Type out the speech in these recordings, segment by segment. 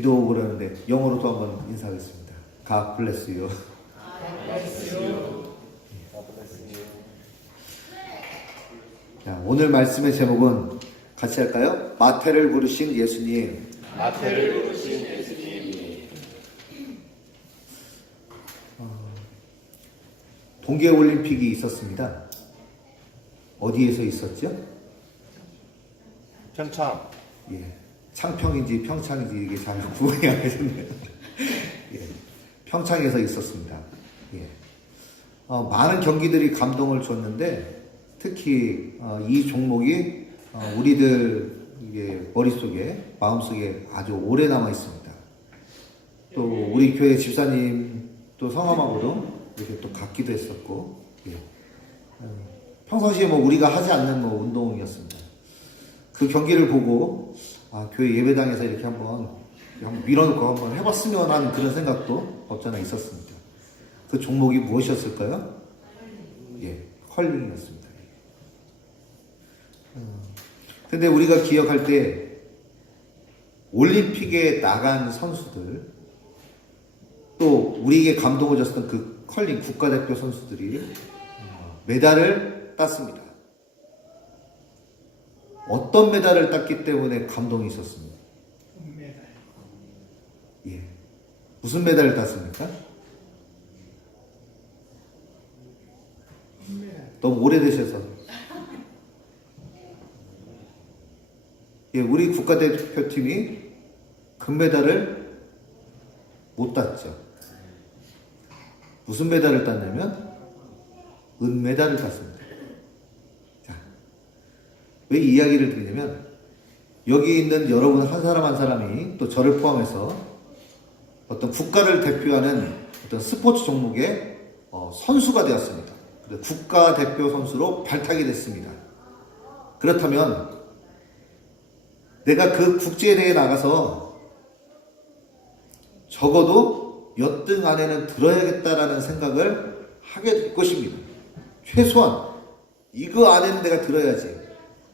기도 그러는데 영어로 또 한번 인사하겠습니다. God bless you. 자, 오늘 말씀의 제목은 같이 할까요? 마태를 부르신 예수님. 마태를 부르신 예수님. 동계올림픽이 있었습니다. 어디에서 있었죠? 평창. 예, 창평인지 평창인지 이게 잘 구분이 안 되셨네요. 예, 평창에서 있었습니다. 예, 많은 경기들이 감동을 줬는데 특히 이 종목이 우리들 이게 머릿속에 마음속에 아주 오래 남아 있습니다. 또 우리 교회 집사님 또 성함하고도 이렇게 또 같기도 했었고, 예. 평상시에 뭐 우리가 하지 않는 뭐 운동이었습니다. 그 경기를 보고 교회 예배당에서 이렇게 한번 밀어놓고 한번 해봤으면 하는 그런 생각도 없잖아 있었습니다. 그 종목이 무엇이었을까요? 예, 컬링이었습니다. 근데 우리가 기억할 때 올림픽에 나간 선수들 또 우리에게 감동을 줬던 그 컬링 국가대표 선수들이 메달을 땄습니다. 어떤 메달을 땄기 때문에 감동이 있었습니까? 금메달. 예. 무슨 메달을 땄습니까? 금메달. 너무 오래되셔서. 예, 우리 국가대표팀이 금메달을 못 땄죠. 무슨 메달을 땄냐면 은메달을 땄습니다. 자, 왜 이 이야기를 드리냐면 여기 있는 여러분 한 사람 한 사람이 또 저를 포함해서 어떤 국가를 대표하는 어떤 스포츠 종목의 선수가 되었습니다. 국가대표 선수로 발탁이 됐습니다. 그렇다면 내가 그 국제대회에 나가서 적어도 몇 등 안에는 들어야겠다라는 생각을 하게 될 것입니다. 최소한 이거 안에는 내가 들어야지.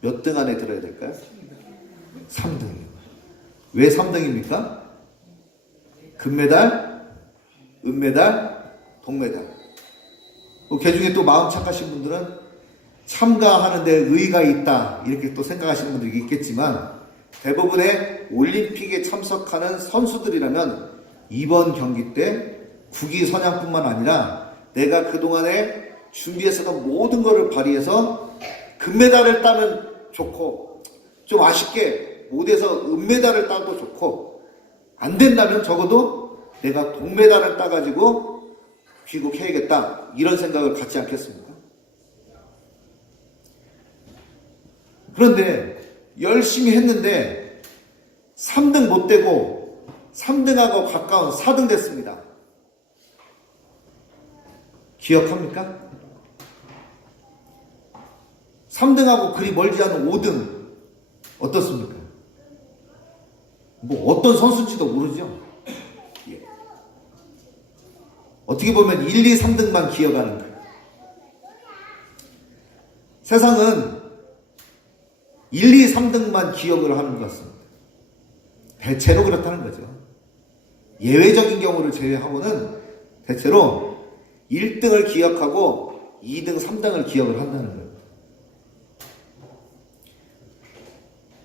몇 등 안에 들어야 될까요? 3등이요. 왜 3등입니까? 금메달, 은메달, 동메달. 그 중에 또 마음 착하신 분들은 참가하는데 의의가 있다 이렇게 또 생각하시는 분들이 있겠지만 대부분의 올림픽에 참석하는 선수들이라면 이번 경기 때 국위 선양뿐만 아니라 내가 그동안에 준비했었던 모든 것을 발휘해서 금메달을 따면 좋고 좀 아쉽게 못해서 은메달을 따도 좋고 안 된다면 적어도 내가 동메달을 따가지고 귀국해야겠다 이런 생각을 갖지 않겠습니까? 그런데 열심히 했는데 3등 못 되고 3등하고 가까운 4등 됐습니다. 기억합니까? 3등하고 그리 멀지 않은 5등 어떻습니까? 뭐 어떤 선수인지도 모르죠. 예. 어떻게 보면 1, 2, 3등만 기억하는 거예요. 세상은 1, 2, 3등만 기억을 하는 것 같습니다. 대체로 그렇다는 거죠. 예외적인 경우를 제외하고는 대체로 1등을 기억하고 2등, 3등을 기억을 한다는 거예요.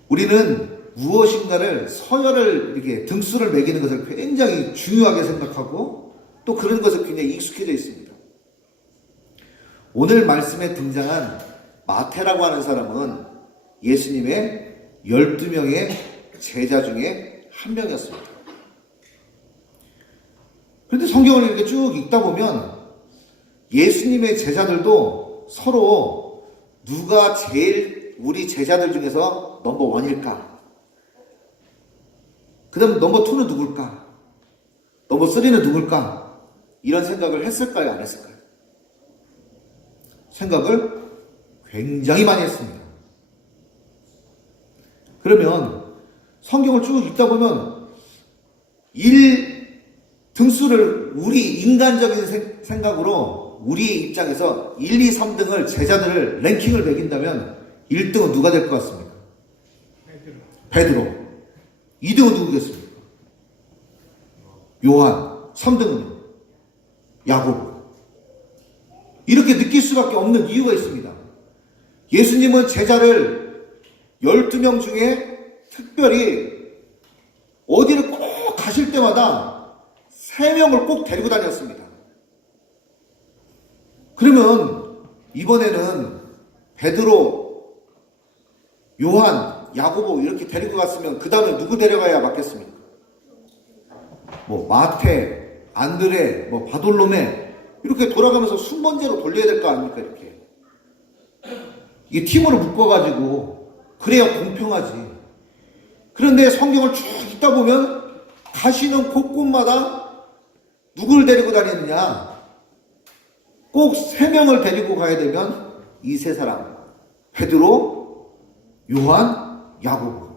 우리는 무엇인가를 서열을 이렇게 등수를 매기는 것을 굉장히 중요하게 생각하고 또 그런 것에 굉장히 익숙해져 있습니다. 오늘 말씀에 등장한 마태라고 하는 사람은 예수님의 12명의 제자 중에 한 명이었습니다. 그런데 성경을 이렇게 쭉 읽다 보면 예수님의 제자들도 서로 누가 제일 우리 제자들 중에서 넘버 원일까? 그 다음 넘버 투는 누굴까? 넘버 쓰리는 누굴까? 이런 생각을 했을까요? 안 했을까요? 생각을 굉장히 많이 했습니다. 그러면 성경을 쭉 읽다 보면 등수를 우리 인간적인 생각으로 우리 입장에서 1, 2, 3등을 제자들을 랭킹을 매긴다면 1등은 누가 될 것 같습니까? 베드로. 2등은 누구겠습니까? 요한, 3등은 야고보. 이렇게 느낄 수밖에 없는 이유가 있습니다. 예수님은 제자를 12명 중에 특별히 어디를 꼭 가실 때마다 3명을 꼭 데리고 다녔습니다. 그러면 이번에는 베드로, 요한, 야고보 이렇게 데리고 갔으면 그 다음에 누구 데려가야 맞겠습니까? 뭐 마태, 안드레, 뭐 바돌로메 이렇게 돌아가면서 순번제로 돌려야 될 거 아닙니까? 이렇게 이게 팀으로 묶어가지고 그래야 공평하지. 그런데 성경을 쭉 읽다 보면 가시는 곳곳마다 누구를 데리고 다니느냐? 꼭 3명을 데리고 가야 되면 이 3사람 베드로, 요한, 야고보.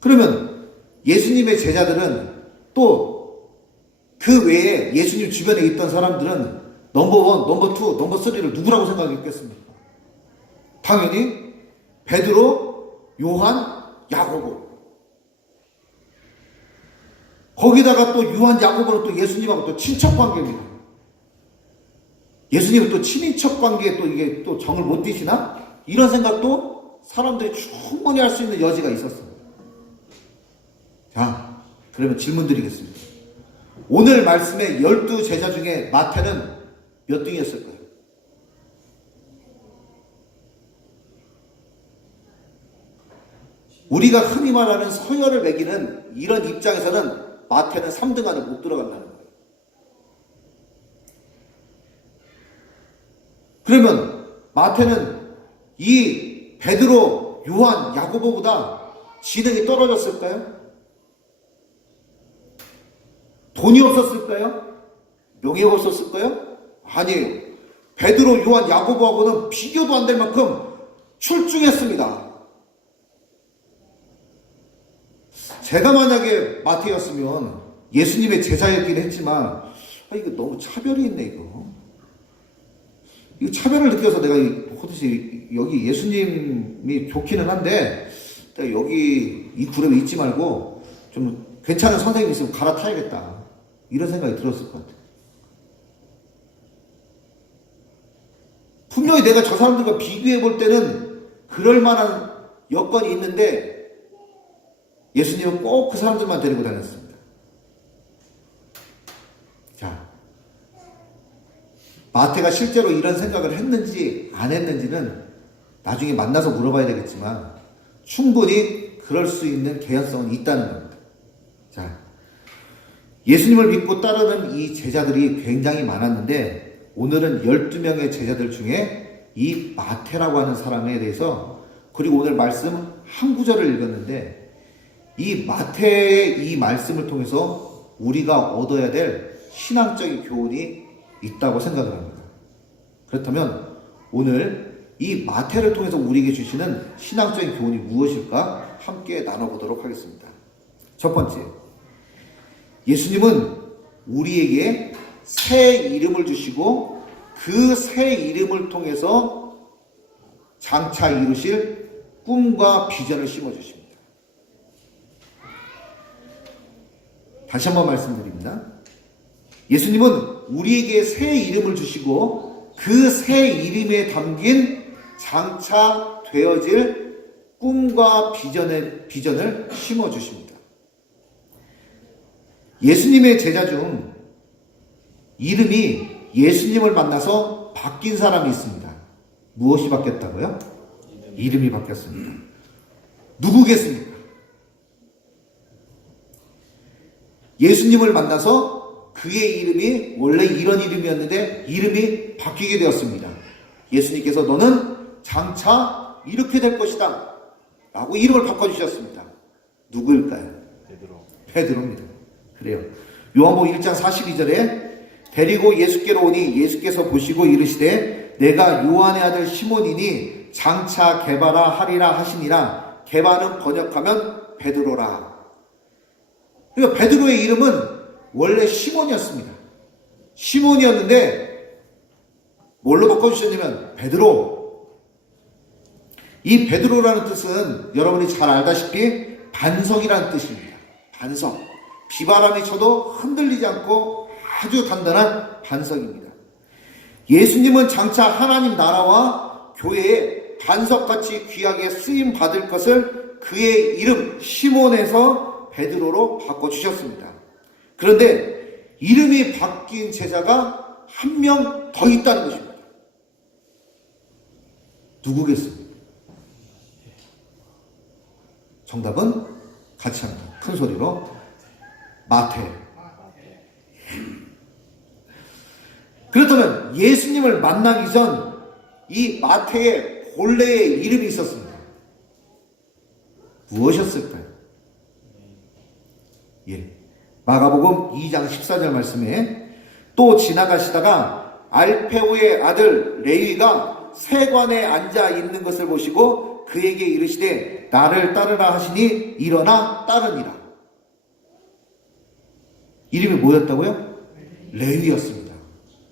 그러면 예수님의 제자들은 또 그 외에 예수님 주변에 있던 사람들은 넘버 1, 넘버 2, 넘버 3를 누구라고 생각했겠습니까? 당연히 베드로, 요한, 야고보. 거기다가 또 요한, 야고보는 또 예수님하고 또 친척 관계입니다. 예수님은 또 친인척 관계에 또 이게 또 정을 못 띄시나? 이런 생각도 사람들이 충분히 할 수 있는 여지가 있었습니다. 자, 그러면 질문 드리겠습니다. 오늘 말씀의 12제자 중에 마태는 몇 등이었을까요? 우리가 흔히 말하는 서열을 매기는 이런 입장에서는 마태는 3등 안에 못 들어간다는 거예요. 그러면 마태는 이 베드로, 요한, 야고보보다 지능이 떨어졌을까요? 돈이 없었을까요? 명예가 없었을까요? 아니에요. 베드로, 요한, 야고보하고는 비교도 안 될 만큼 출중했습니다. 제가 만약에 마태였으면 예수님의 제자였긴 했지만 이거 너무 차별이 있네 이거. 이거 차별을 느껴서 내가 호듯이 여기 예수님이 좋기는 한데 여기 이 그룹에 있지 말고 좀 괜찮은 선생님이 있으면 갈아타야겠다. 이런 생각이 들었을 것 같아요. 분명히 내가 저 사람들과 비교해 볼 때는 그럴 만한 여건이 있는데 예수님은 꼭 그 사람들만 데리고 다녔습니다. 자, 마태가 실제로 이런 생각을 했는지 안 했는지는 나중에 만나서 물어봐야 되겠지만 충분히 그럴 수 있는 개연성은 있다는 겁니다. 자, 예수님을 믿고 따르는 이 제자들이 굉장히 많았는데 오늘은 12명의 제자들 중에 이 마태라고 하는 사람에 대해서 그리고 오늘 말씀 한 구절을 읽었는데 이 마태의 이 말씀을 통해서 우리가 얻어야 될 신앙적인 교훈이 있다고 생각을 합니다. 그렇다면 오늘 이 마태를 통해서 우리에게 주시는 신앙적인 교훈이 무엇일까 함께 나눠보도록 하겠습니다. 첫 번째, 예수님은 우리에게 새 이름을 주시고 그 새 이름을 통해서 장차 이루실 꿈과 비전을 심어주십니다. 다시 한번 말씀드립니다. 예수님은 우리에게 새 이름을 주시고 그 새 이름에 담긴 장차 되어질 꿈과 비전을 심어주십니다. 예수님의 제자 중 이름이 예수님을 만나서 바뀐 사람이 있습니다. 무엇이 바뀌었다고요? 이름이 바뀌었습니다. 누구겠습니까? 예수님을 만나서 그의 이름이 원래 이런 이름이었는데 이름이 바뀌게 되었습니다. 예수님께서 너는 장차 이렇게 될 것이다 라고 이름을 바꿔주셨습니다. 누구일까요? 베드로입니다. 그래요. 요한복음 1장 42절에 데리고 예수께로 오니 예수께서 보시고 이르시되 내가 요한의 아들 시몬이니 장차 게바라 하리라 하시니라. 게바는 번역하면 베드로라. 그러니까 베드로의 이름은 원래 시몬이었습니다. 시몬이었는데 뭘로 바꿔주셨냐면 베드로. 이 베드로라는 뜻은 여러분이 잘 알다시피 반석이라는 뜻입니다. 반석. 비바람이 쳐도 흔들리지 않고 아주 단단한 반석입니다. 예수님은 장차 하나님 나라와 교회에 반석같이 귀하게 쓰임 받을 것을 그의 이름 시몬에서 베드로로 바꿔주셨습니다. 그런데 이름이 바뀐 제자가 한 명 더 있다는 것입니다. 누구겠습니까? 정답은 같이 합니다. 큰 소리로 마태. 그렇다면 예수님을 만나기 전 이 마태의 본래의 이름이 있었습니다. 무엇이었을까요? 예. 마가복음 2장 14절 말씀에 또 지나가시다가 알페오의 아들 레위가 세관에 앉아 있는 것을 보시고 그에게 이르시되 나를 따르라 하시니 일어나 따르니라. 이름이 뭐였다고요? 레위였습니다.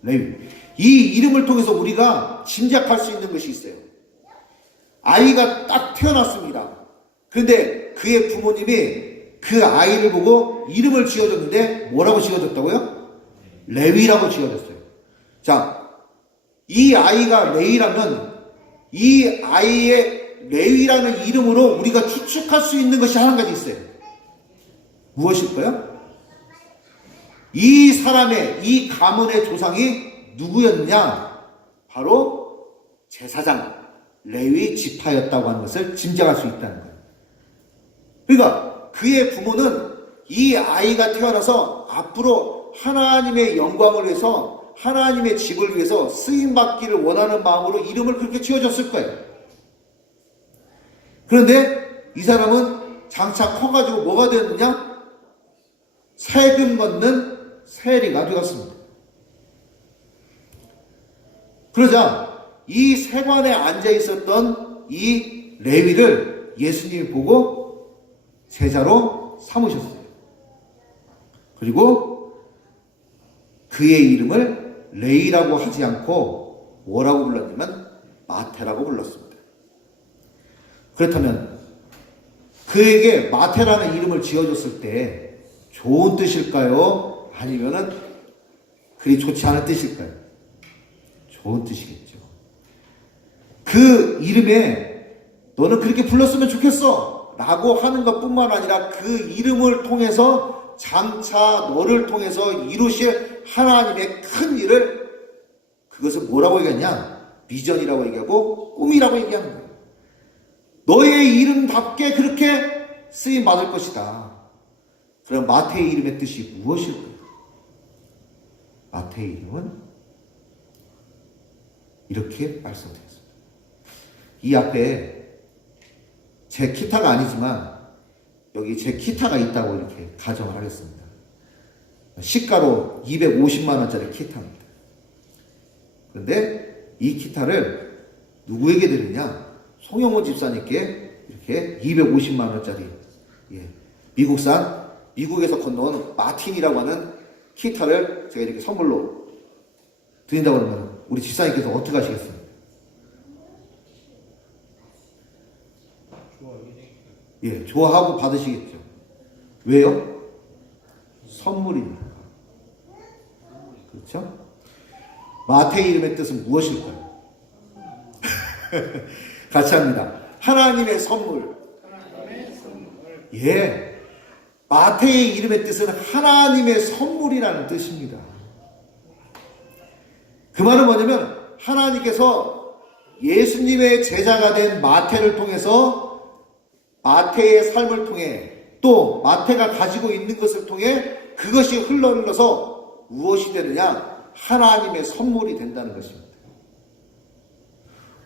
레위. 이 이름을 통해서 우리가 짐작할 수 있는 것이 있어요. 아이가 딱 태어났습니다. 그런데 그의 부모님이 그 아이를 보고 이름을 지어줬는데 뭐라고 지어줬다고요? 레위라고 지어줬어요. 자, 이 아이가 레위라면 이 아이의 레위라는 이름으로 우리가 추측할 수 있는 것이 한 가지 있어요. 무엇일까요? 이 사람의, 이 가문의 조상이 누구였느냐? 바로 제사장, 레위 지파였다고 하는 것을 짐작할 수 있다는 거예요. 그러니까 그의 부모는 이 아이가 태어나서 앞으로 하나님의 영광을 위해서, 하나님의 집을 위해서 쓰임받기를 원하는 마음으로 이름을 그렇게 지어줬을 거예요. 그런데 이 사람은 장차 커가지고 뭐가 되었느냐? 세금 걷는 세리가 되었습니다. 그러자 이 세관에 앉아 있었던 이 레위를 예수님이 보고 제자로 삼으셨어요. 그리고 그의 이름을 레위라고 하지 않고 뭐라고 불렀냐면 마태라고 불렀습니다. 그렇다면 그에게 마태라는 이름을 지어줬을 때 좋은 뜻일까요? 아니면은 그리 좋지 않은 뜻일까요? 좋은 뜻이겠죠. 그 이름에 너는 그렇게 불렀으면 좋겠어 라고 하는 것 뿐만 아니라 그 이름을 통해서 장차 너를 통해서 이루실 하나님의 큰 일을, 그것을 뭐라고 얘기하냐? 비전이라고 얘기하고 꿈이라고 얘기하는 거예요. 너의 이름답게 그렇게 쓰임 받을 것이다. 그럼 마태의 이름의 뜻이 무엇일까요? 마태의 이름은 이렇게 말씀드렸습니다. 이 앞에 제 기타가 아니지만 여기 제 기타가 있다고 이렇게 가정을 하겠습니다. 시가로 250만 원짜리 기타입니다. 그런데 이 기타를 누구에게 드리냐? 송영호 집사님께 이렇게 250만 원짜리, 미국산, 미국에서 건너온 마틴이라고 하는 기타를 제가 이렇게 선물로 드린다고 그러면 우리 집사님께서 어떻게 하시겠습니까? 좋아하고 받으시겠죠. 왜요? 선물이니까. 그렇죠? 마태의 이름의 뜻은 무엇일까요? 같이 합니다. 하나님의 선물. 마태의 이름의 뜻은 하나님의 선물이라는 뜻입니다. 그 말은 뭐냐면 하나님께서 예수님의 제자가 된 마태를 통해서, 마태의 삶을 통해, 또 마태가 가지고 있는 것을 통해 그것이 흘러서 무엇이 되느냐? 하나님의 선물이 된다는 것입니다.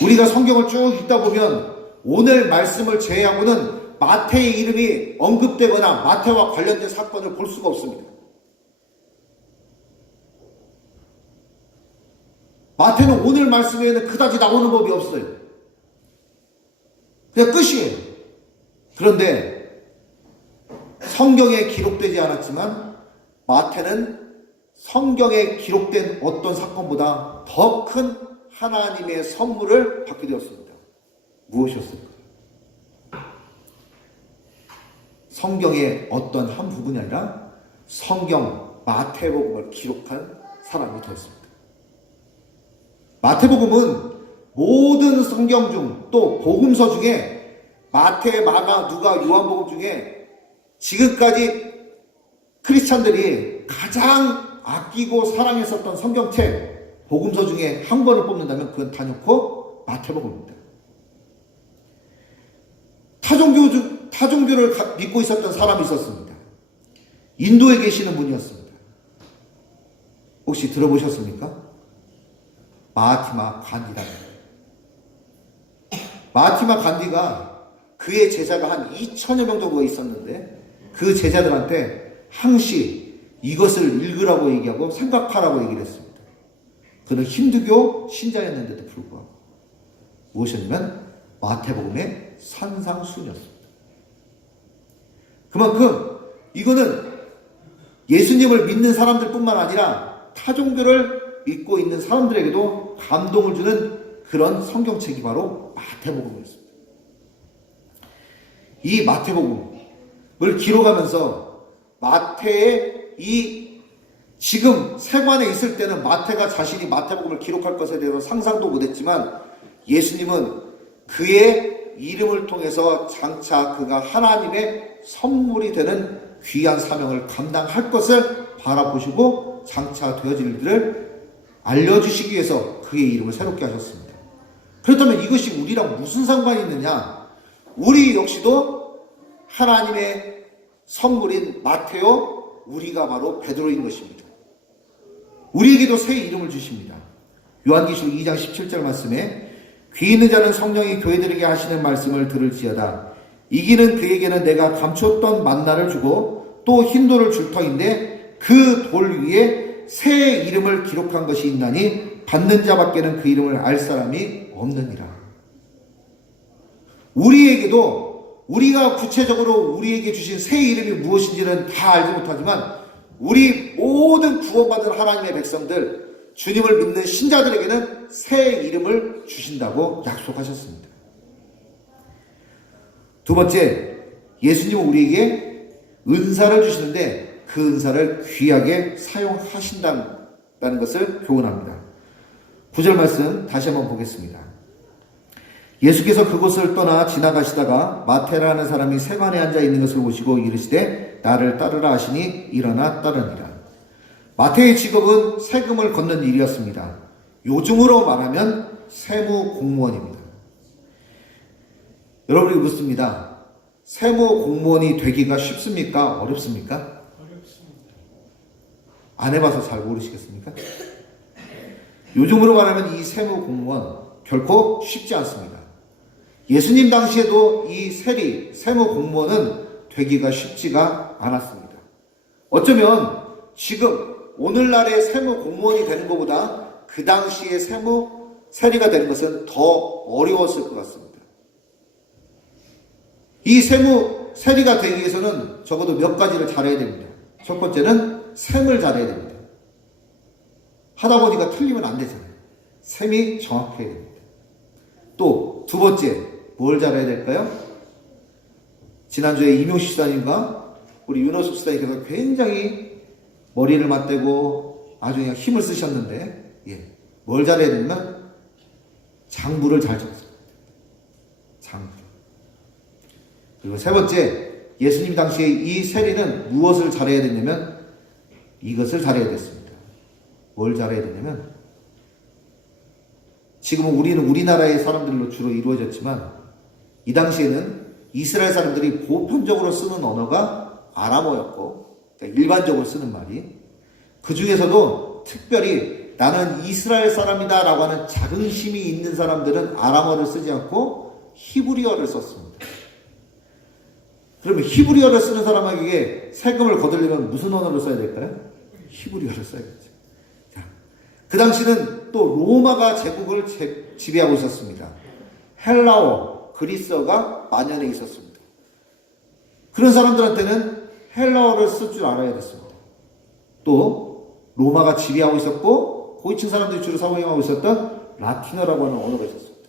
우리가 성경을 쭉 읽다 보면 오늘 말씀을 제외하고는 마태의 이름이 언급되거나 마태와 관련된 사건을 볼 수가 없습니다. 마태는 오늘 말씀 외에는 그다지 나오는 법이 없어요. 그냥 끝이에요. 그런데 성경에 기록되지 않았지만 마태는 성경에 기록된 어떤 사건보다 더 큰 하나님의 선물을 받게 되었습니다. 무엇이었을까요? 성경의 어떤 한 부분이 아니라 성경 마태복음을 기록한 사람이 되었습니다. 마태복음은 모든 성경 중 또 복음서 중에 마태, 마가, 누가, 요한복음 중에 지금까지 크리스찬들이 가장 아끼고 사랑했었던 성경책 복음서 중에 한 권을 뽑는다면 그건 단연코 마태복음입니다. 타종교를 믿고 있었던 사람이 있었습니다. 인도에 계시는 분이었습니다. 혹시 들어보셨습니까? 마하티마 간디라입니다. 마하티마 간디가 그의 제자가 한 2천여 명 정도가 있었는데 그 제자들한테 항시 이것을 읽으라고 얘기하고 생각하라고 얘기를 했습니다. 그는 힌두교 신자였는데도 불구하고 무엇이었냐면 마태복음의 산상순이었습니다. 그만큼 이거는 예수님을 믿는 사람들뿐만 아니라 타종교를 믿고 있는 사람들에게도 감동을 주는 그런 성경책이 바로 마태복음이었습니다. 이 마태복음을 기록하면서 마태의 이 지금 세관에 있을 때는 마태가 자신이 마태복음을 기록할 것에 대해서 상상도 못했지만 예수님은 그의 이름을 통해서 장차 그가 하나님의 선물이 되는 귀한 사명을 감당할 것을 바라보시고 장차 되어질 일들을 알려주시기 위해서 그의 이름을 새롭게 하셨습니다. 그렇다면 이것이 우리랑 무슨 상관이 있느냐? 우리 역시도 하나님의 선물인 마태요, 우리가 바로 베드로인 것입니다. 우리에게도 새 이름을 주십니다. 요한계시록 2장 17절 말씀에 귀 있는 자는 성령이 교회들에게 하시는 말씀을 들을지어다. 이기는 그에게는 내가 감추었던 만나를 주고 또 흰 돌을 줄 터인데 그 돌 위에 새 이름을 기록한 것이 있나니 받는 자밖에는 그 이름을 알 사람이 없느니라. 우리에게도 우리가 구체적으로 우리에게 주신 새 이름이 무엇인지는 다 알지 못하지만 우리 모든 구원받은 하나님의 백성들, 주님을 믿는 신자들에게는 새 이름을 주신다고 약속하셨습니다. 두 번째, 예수님은 우리에게 은사를 주시는데 그 은사를 귀하게 사용하신다는 것을 교훈합니다. 9절 말씀 다시 한번 보겠습니다. 예수께서 그곳을 떠나 지나가시다가 마태라는 사람이 세관에 앉아 있는 것을 보시고 이르시되 나를 따르라 하시니 일어나 따르니라. 마태의 직업은 세금을 걷는 일이었습니다. 요즘으로 말하면 세무 공무원입니다. 여러분이 묻습니다. 세무 공무원이 되기가 쉽습니까? 어렵습니까? 어렵습니다. 안 해봐서 잘 모르시겠습니까? 요즘으로 말하면 이 세무 공무원 결코 쉽지 않습니다. 예수님 당시에도 이 세무 공무원은 되기가 쉽지가 않았습니다. 어쩌면 지금 오늘날의 세무 공무원이 되는 것보다 그 당시에 세리가 되는 것은 더 어려웠을 것 같습니다. 이 세리가 되기 위해서는 적어도 몇 가지를 잘해야 됩니다. 첫 번째는 셈을 잘해야 됩니다. 하다 보니까 틀리면 안 되잖아요. 셈이 정확해야 됩니다. 또 두 번째, 뭘 잘해야 될까요? 지난주에 이명식 시사님과 우리 윤호숙 시사님께서 굉장히 머리를 맞대고 아주 그냥 힘을 쓰셨는데, 뭘 잘해야 되냐면 장부를 잘 적어야 됩니다. 장부. 그리고 세 번째, 예수님 당시에 이 세리는 무엇을 잘해야 되냐면 이것을 잘해야 됐습니다. 뭘 잘해야 되냐면 지금은 우리는 우리나라의 사람들로 주로 이루어졌지만 이 당시에는 이스라엘 사람들이 보편적으로 쓰는 언어가 아람어였고, 그러니까 일반적으로 쓰는 말이, 그 중에서도 특별히 나는 이스라엘 사람이다 라고 하는 자긍심이 있는 사람들은 아람어를 쓰지 않고 히브리어를 썼습니다. 그러면 히브리어를 쓰는 사람에게 세금을 거두려면 무슨 언어를 써야 될까요? 히브리어를 써야겠죠. 자, 그 당시는 또 로마가 제국을 지배하고 있었습니다. 헬라어, 그리스어가 만연해 있었습니다. 그런 사람들한테는 헬라어를 쓸 줄 알아야 됐습니다. 또 로마가 지배하고 있었고 고위층 사람들이 주로 사용하고 있었던 라틴어라고 하는 언어가 있었습니다.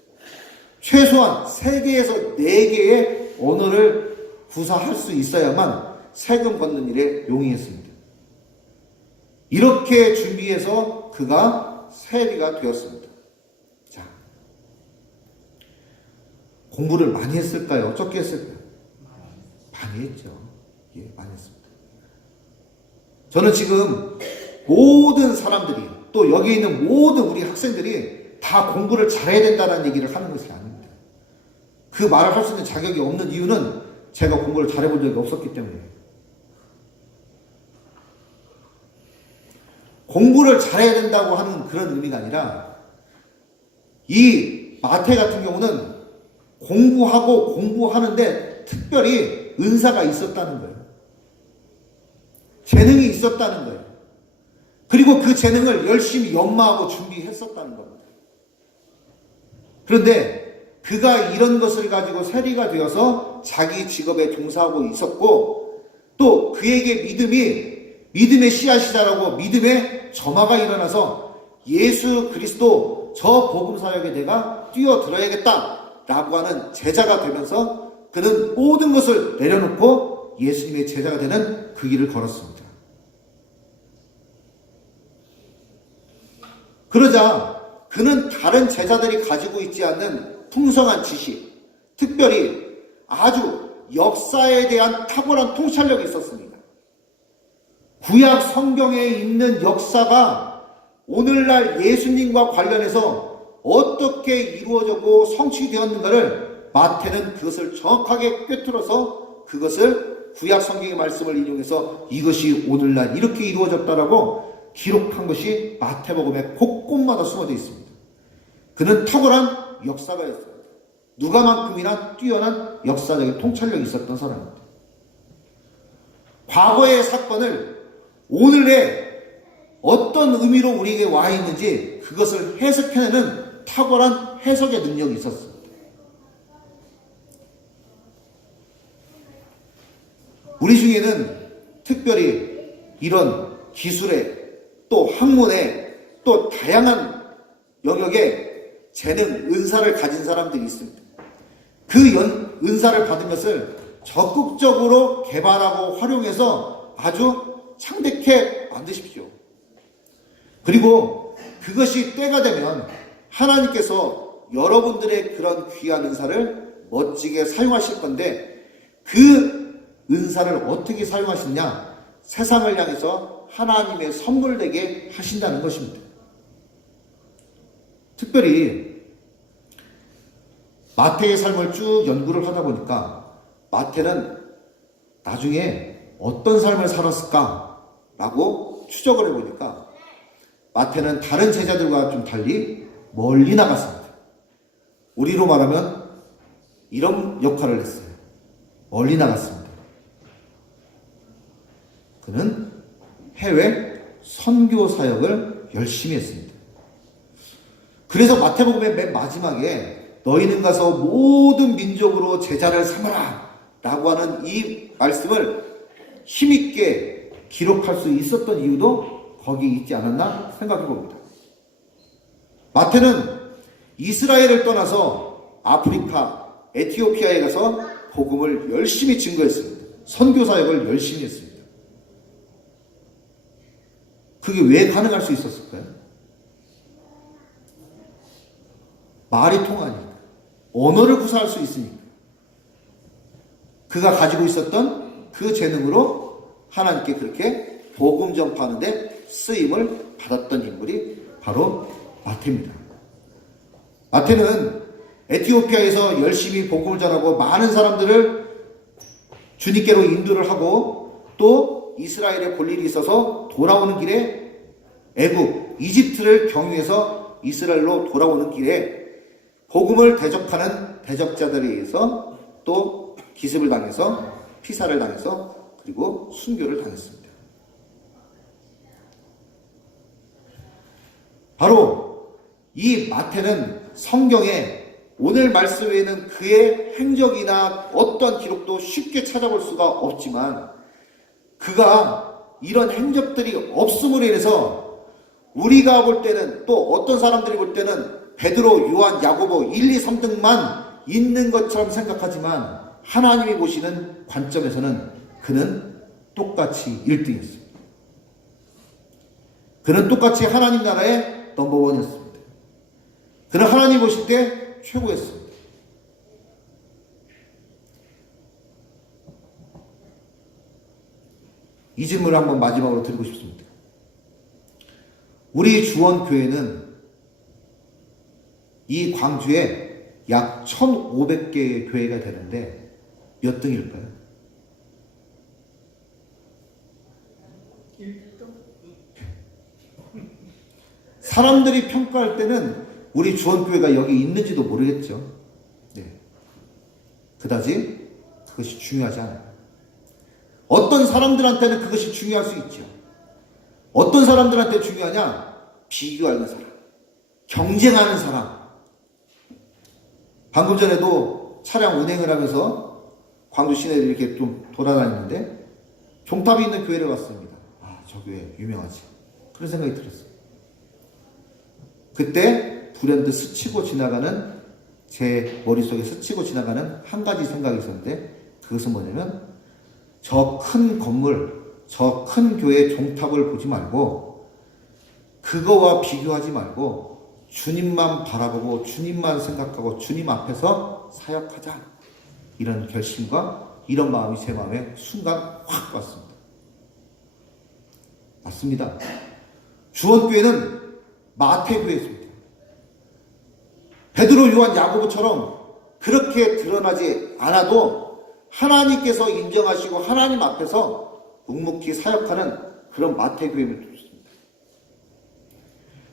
최소한 3개에서 4개의 언어를 구사할 수 있어야만 세금 걷는 일에 용이했습니다. 이렇게 준비해서 그가 세리가 되었습니다. 자, 공부를 많이 했을까요? 적게 했을까요? 많이 했죠. 예, 많이 했습니다. 저는 지금 모든 사람들이, 또 여기 있는 모든 우리 학생들이 다 공부를 잘해야 된다는 얘기를 하는 것이 아닙니다. 그 말을 할 수 있는 자격이 없는 이유는 제가 공부를 잘해본 적이 없었기 때문이에요. 공부를 잘해야 된다고 하는 그런 의미가 아니라, 이 마태 같은 경우는 공부하고 공부하는데 특별히 은사가 있었다는 거예요. 재능이 있었다는 거예요. 그리고 그 재능을 열심히 연마하고 준비했었다는 겁니다. 그런데 그가 이런 것을 가지고 세리가 되어서 자기 직업에 종사하고 있었고, 또 그에게 믿음의 씨앗이 자라고 믿음의 점화가 일어나서 예수 그리스도 저 복음 사역에 내가 뛰어들어야겠다 라고 하는 제자가 되면서 그는 모든 것을 내려놓고 예수님의 제자가 되는 그 길을 걸었습니다. 그러자 그는 다른 제자들이 가지고 있지 않는 풍성한 지식, 특별히 아주 역사에 대한 탁월한 통찰력이 있었습니다. 구약 성경에 있는 역사가 오늘날 예수님과 관련해서 어떻게 이루어졌고 성취되었는가를 마태는 그것을 정확하게 꿰뚫어서 그것을 구약 성경의 말씀을 인용해서 이것이 오늘날 이렇게 이루어졌다라고 기록한 것이 마태복음의 곳곳마다 숨어져 있습니다. 그는 탁월한 역사가 있어요. 누가만큼이나 뛰어난 역사적인 통찰력이 있었던 사람입니다. 과거의 사건을 오늘의 어떤 의미로 우리에게 와 있는지 그것을 해석해내는 탁월한 해석의 능력이 있었습니다. 우리 중에는 특별히 이런 기술에 또 학문에 또 다양한 영역에 재능, 은사를 가진 사람들이 있습니다. 그 은사를 받은 것을 적극적으로 개발하고 활용해서 아주 창백해 만드십시오. 그리고 그것이 때가 되면 하나님께서 여러분들의 그런 귀한 은사를 멋지게 사용하실 건데, 그 은사를 어떻게 사용하시느냐? 세상을 향해서 하나님의 선물 되게 하신다는 것입니다. 특별히 마태의 삶을 쭉 연구를 하다 보니까 마태는 나중에 어떤 삶을 살았을까라고 추적을 해보니까 마태는 다른 제자들과 좀 달리 멀리 나갔습니다. 우리로 말하면 이런 역할을 했어요. 멀리 나갔습니다. 그는 해외 선교 사역을 열심히 했습니다. 그래서 마태복음의 맨 마지막에 너희는 가서 모든 민족으로 제자를 삼아라 라고 하는 이 말씀을 힘있게 기록할 수 있었던 이유도 거기 있지 않았나 생각해 봅니다. 마태는 이스라엘을 떠나서 아프리카, 에티오피아에 가서 복음을 열심히 증거했습니다. 선교 사역을 열심히 했습니다. 그게 왜 가능할 수 있었을까요? 말이 통하니까, 언어를 구사할 수 있으니까, 그가 가지고 있었던 그 재능으로 하나님께 그렇게 복음 전파하는데 쓰임을 받았던 인물이 바로 마태입니다. 마태는 에티오피아에서 열심히 복음을 전하고 많은 사람들을 주님께로 인도를 하고, 또 이스라엘에 볼 일이 있어서 돌아오는 길에 애굽, 이집트를 경유해서 이스라엘로 돌아오는 길에 복음을 대적하는 대적자들에 의해서 또 기습을 당해서 피살을 당해서 그리고 순교를 당했습니다. 바로 이 마태는 성경에 오늘 말씀 외에는 그의 행적이나 어떠한 기록도 쉽게 찾아볼 수가 없지만, 그가 이런 행적들이 없음으로 인해서 우리가 볼 때는, 또 어떤 사람들이 볼 때는 베드로, 요한, 야고보 1, 2, 3등만 있는 것처럼 생각하지만 하나님이 보시는 관점에서는 그는 똑같이 1등이었습니다. 그는 똑같이 하나님 나라의 넘버원이었습니다. 그는 하나님 보실 때 최고였습니다. 이 질문을 한번 마지막으로 드리고 싶습니다. 우리 주원교회는 이 광주에 약 1,500개의 교회가 되는데 몇 등일까요? 1등? 사람들이 평가할 때는 우리 주원교회가 여기 있는지도 모르겠죠. 네. 그다지 그것이 중요하지 않아요. 어떤 사람들한테는 그것이 중요할 수 있죠. 어떤 사람들한테 중요하냐? 비교하는 사람, 경쟁하는 사람. 방금 전에도 차량 운행을 하면서 광주 시내를 이렇게 좀 돌아다니는데 종탑이 있는 교회를 갔습니다. 아, 저 교회 유명하지. 그런 생각이 들었어요. 그때 불현듯 스치고 지나가는, 제 머릿속에 스치고 지나가는 한 가지 생각이 있었는데, 그것은 뭐냐면 저 큰 건물, 저 큰 교회의 종탑을 보지 말고 그거와 비교하지 말고 주님만 바라보고 주님만 생각하고 주님 앞에서 사역하자, 이런 결심과 이런 마음이 제 마음에 순간 확 왔습니다. 맞습니다. 주원교회는 마태교회였습니다. 베드로, 요한, 야고보처럼 그렇게 드러나지 않아도 하나님께서 인정하시고 하나님 앞에서 묵묵히 사역하는 그런 마태교회는 좋습니다.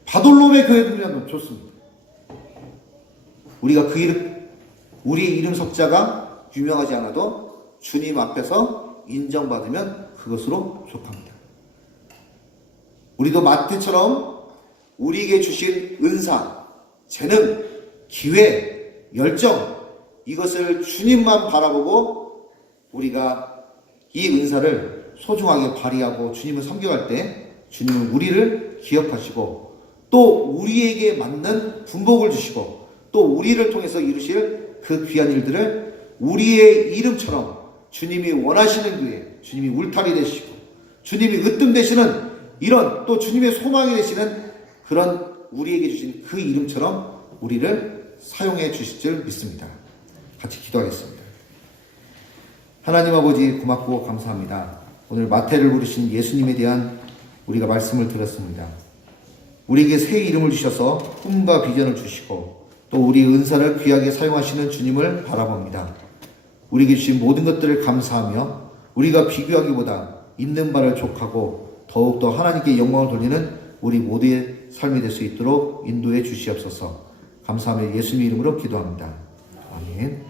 바돌롬의 교회들이라면 좋습니다. 우리가 그 이름, 우리의 이름 석자가 유명하지 않아도 주님 앞에서 인정받으면 그것으로 족합니다. 우리도 마태처럼 우리에게 주신 은사, 재능, 기회, 열정, 이것을 주님만 바라보고 우리가 이 은사를 소중하게 발휘하고 주님을 섬겨갈 때 주님은 우리를 기억하시고 또 우리에게 맞는 분복을 주시고 또 우리를 통해서 이루실 그 귀한 일들을 우리의 이름처럼 주님이 원하시는 교회, 주님이 울타리 되시고 주님이 으뜸 되시는 이런, 또 주님의 소망이 되시는 그런 우리에게 주신 그 이름처럼 우리를 사용해 주실 줄 믿습니다. 같이 기도하겠습니다. 하나님 아버지, 고맙고 감사합니다. 오늘 마태를 부르신 예수님에 대한 우리가 말씀을 들었습니다. 우리에게 새 이름을 주셔서 꿈과 비전을 주시고 또 우리 은사를 귀하게 사용하시는 주님을 바라봅니다. 우리에게 주신 모든 것들을 감사하며 우리가 비교하기보다 있는 바를 족하고 더욱더 하나님께 영광을 돌리는 우리 모두의 삶이 될 수 있도록 인도해 주시옵소서. 감사하며 예수님 이름으로 기도합니다. 아멘.